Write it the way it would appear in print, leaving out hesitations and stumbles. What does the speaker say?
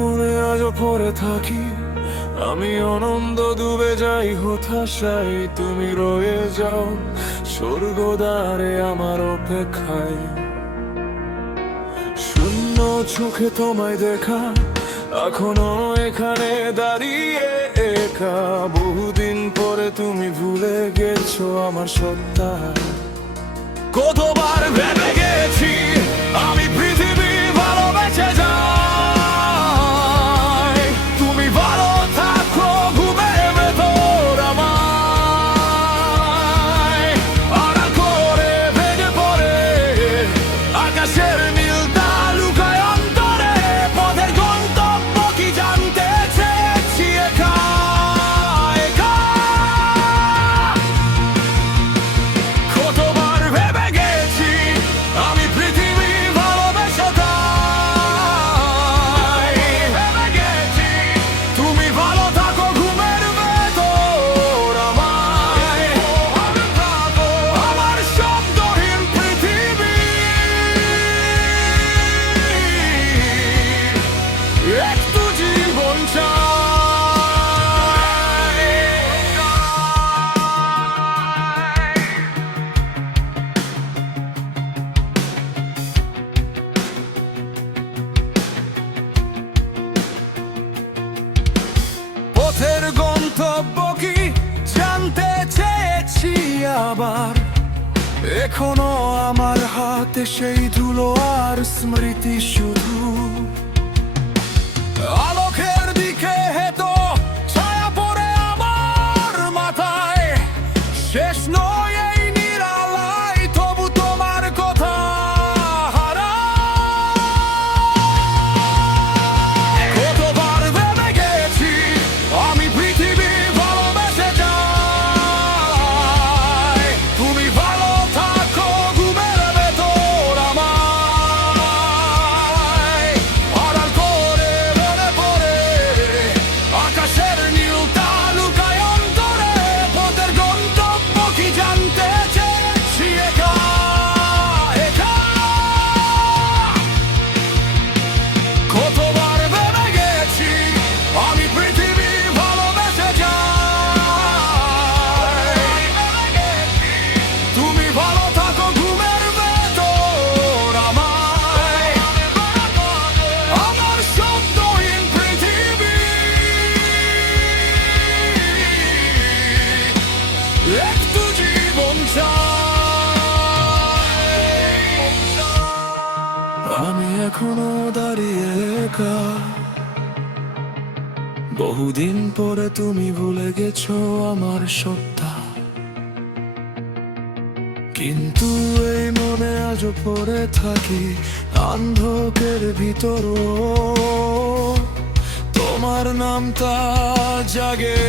মনে আজও পড়ে থাকি, আমি অনন্দ ডুবে যাই হতাশায়। তুমি রয়ে যাও স্বর্গদ্বারে আমার অপেক্ষায়। শূন্য চোখে তোমায় দেখা, এখনো এখানে দাঁড়িয়ে একা। বহুদিন পরে তুমি ভুলে গেছো আমার সত্তা। কতবার ভেবে গেছি আমি পৃথিবী ভালোবেসে যাই। তুমি ভালো থাকো ঘুমের ভেতর আমায় আড়াল করে ভেঙে পড়ে আকাশের নীল তালুকায় অন্তরে। পথের গন্তব্য কি জানতে চেয়েছি একা একা। কতবার ভেবে গেছি আমি পৃথিবী ভালোবেসে যাই। ভেবে গেছি তুমি ভালো থাকো ঘুমের ভেতর আমায় আমার শব্দহীন পৃথিবী। একটু জীবন চাই। পথের গন্তব্য কি জানতে চেয়েছি আবার। এখনো আমার হাতে সেই ধুলো আর স্মৃতি শুধু। আলোকের দিকে হেঁটো ছায়া পড়ে আমার মাথায়। শেষ নয় এই নিরালায়, তবু তোমার কথা হারায়। কতবার ভেবে গেছি আমি পৃথিবী ভালোবেসে যাই। তুমি ভালো থাকো ঘুমের ভেতর আমায় আড়াল করে মনে পড়ে আকাশের নীল তালুকায় অন্তরে। পথের গন্তব্য কি জানতে চেয়েছি একা একা। কতবার ভেবে গেছি আমি পৃথিবী ভালোবেসে যাই। তুমি ভালো থাকো ঘুমের ভেতর আমায় আমার শব্দহীন পৃথিবী। একটু জীবন চাই। আমি এখনো দাঁড়িয়ে একা। বহুদিন পরে তুমি ভুলে গেছো আমার সত্তা। কিন্তু এই মনে আজও পড়ে থাকি অন্ধকারের ভিতরও। তোমার নামটা জাগে।